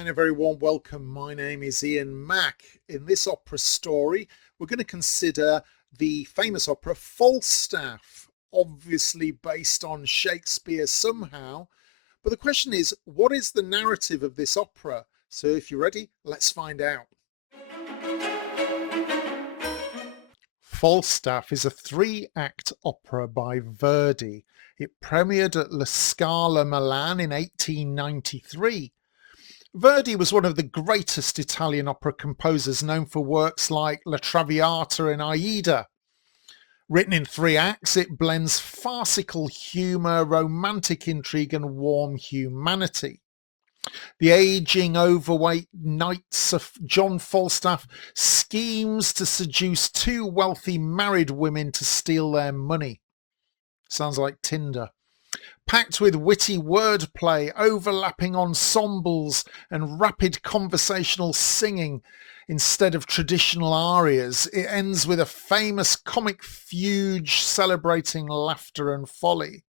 Hi and a very warm welcome. My name is Ian Mack. In this opera story, we're going to consider the famous opera Falstaff, obviously based on Shakespeare somehow. But the question is, what is the narrative of this opera? So if you're ready, let's find out. Falstaff is a three-act opera by Verdi. It premiered at La Scala Milan in 1893. Verdi was one of the greatest Italian opera composers, known for works like La Traviata and Aida. Written in three acts, it blends farcical humour, romantic intrigue and warm humanity. The aging, overweight knight of John Falstaff schemes to seduce two wealthy married women to steal their money. Sounds like Tinder. Packed with witty wordplay, overlapping ensembles, and rapid conversational singing instead of traditional arias, it ends with a famous comic fugue celebrating laughter and folly.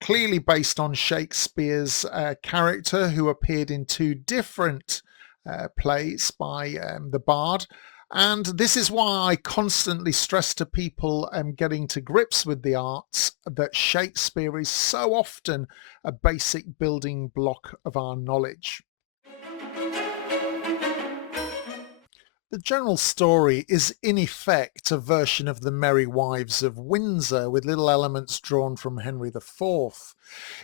Clearly based on Shakespeare's character, who appeared in two different plays by the Bard. And this is why I constantly stress to people getting to grips with the arts that Shakespeare is so often a basic building block of our knowledge. The general story is in effect a version of the Merry Wives of Windsor, with little elements drawn from Henry IV.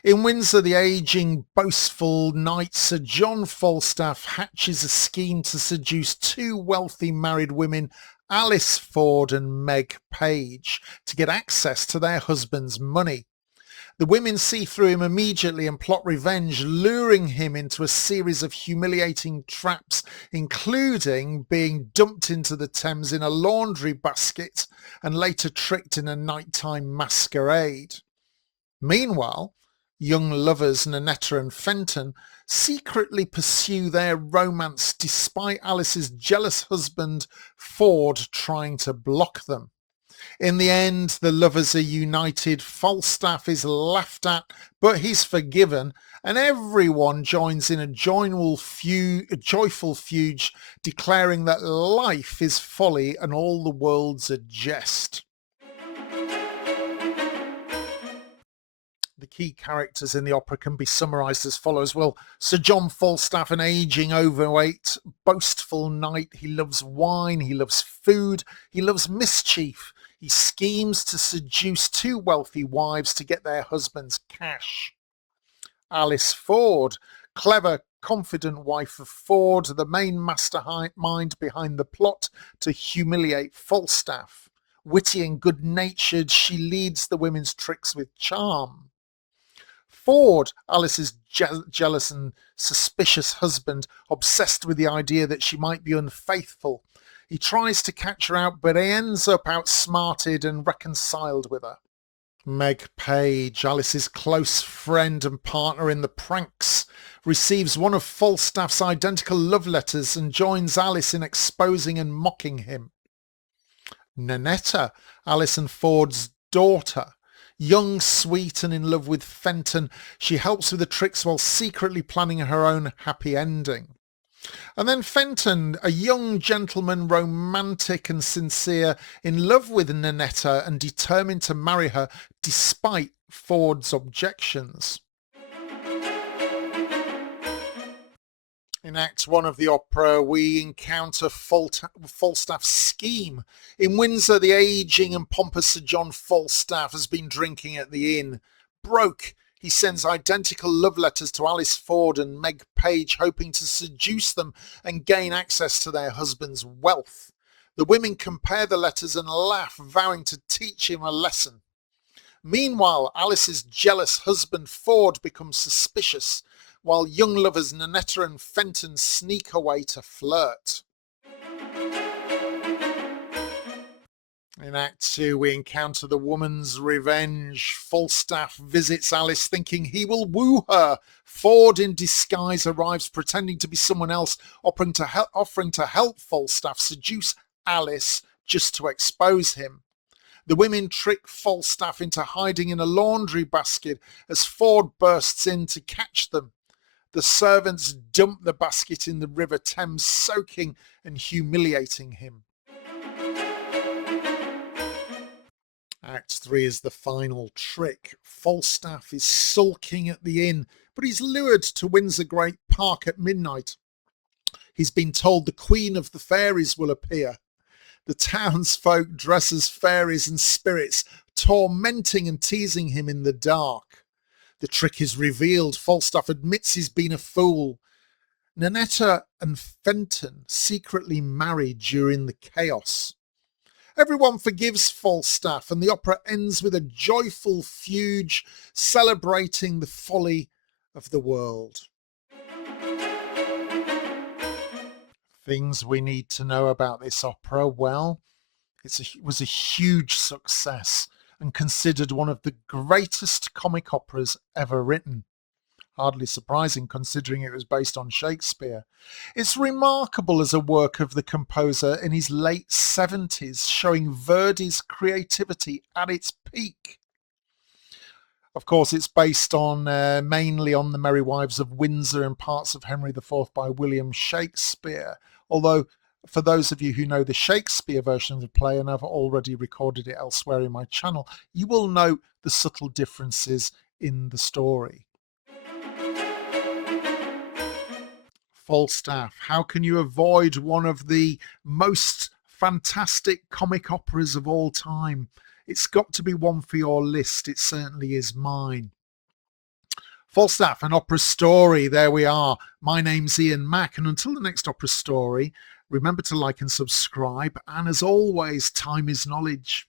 In Windsor, the aging, boastful knight Sir John Falstaff hatches a scheme to seduce two wealthy married women, Alice Ford and Meg Page, to get access to their husband's money. The women see through him immediately and plot revenge, luring him into a series of humiliating traps, including being dumped into the Thames in a laundry basket and later tricked in a nighttime masquerade. Meanwhile, young lovers Nanetta and Fenton secretly pursue their romance despite Alice's jealous husband Ford trying to block them. In the end, the lovers are united, Falstaff is laughed at, but he's forgiven, and everyone joins in a joyful fugue, declaring that life is folly and all the world's a jest. The key characters in the opera can be summarised as follows. Well, Sir John Falstaff, an aging, overweight, boastful knight. He loves wine, he loves food, he loves mischief. He schemes to seduce two wealthy wives to get their husbands' cash. Alice Ford, clever, confident wife of Ford, the main mastermind behind the plot to humiliate Falstaff. Witty and good-natured, she leads the women's tricks with charm. Ford, Alice's jealous and suspicious husband, obsessed with the idea that she might be unfaithful. He tries to catch her out, but he ends up outsmarted and reconciled with her. Meg Page, Alice's close friend and partner in the pranks, receives one of Falstaff's identical love letters and joins Alice in exposing and mocking him. Nanetta, Alice and Ford's daughter, young, sweet and in love with Fenton, she helps with the tricks while secretly planning her own happy ending. And then Fenton, a young gentleman, romantic and sincere, in love with Nanetta and determined to marry her despite Ford's objections. In Act 1 of the opera, we encounter Falstaff's scheme. In Windsor, the aging and pompous Sir John Falstaff has been drinking at the inn. Broke, he sends identical love letters to Alice Ford and Meg Page, hoping to seduce them and gain access to their husband's wealth. The women compare the letters and laugh, vowing to teach him a lesson. Meanwhile, Alice's jealous husband Ford becomes suspicious, while young lovers Nanetta and Fenton sneak away to flirt. In Act 2, we encounter the woman's revenge. Falstaff visits Alice thinking he will woo her. Ford in disguise arrives pretending to be someone else, offering to help Falstaff seduce Alice just to expose him. The women trick Falstaff into hiding in a laundry basket as Ford bursts in to catch them. The servants dump the basket in the River Thames, soaking and humiliating him. Act 3 is the final trick. Falstaff is sulking at the inn, but he's lured to Windsor Great Park at midnight. He's been told the Queen of the Fairies will appear. The townsfolk dress as fairies and spirits, tormenting and teasing him in the dark. The trick is revealed. Falstaff admits he's been a fool. Nanetta and Fenton secretly marry during the chaos. Everyone forgives Falstaff, and the opera ends with a joyful fugue celebrating the folly of the world. Things we need to know about this opera. Well, it was a huge success and considered one of the greatest comic operas ever written. Hardly surprising considering it was based on Shakespeare. It's remarkable as a work of the composer in his late 70s, showing Verdi's creativity at its peak. Of course, it's based on mainly on The Merry Wives of Windsor and parts of Henry IV by William Shakespeare. Although, for those of you who know the Shakespeare version of the play, and I've already recorded it elsewhere in my channel, you will note the subtle differences in the story. Falstaff. How can you avoid one of the most fantastic comic operas of all time? It's got to be one for your list. It certainly is mine. Falstaff, an opera story. There we are. My name's Ian Mack, and until the next opera story, remember to like and subscribe. And as always, time is knowledge.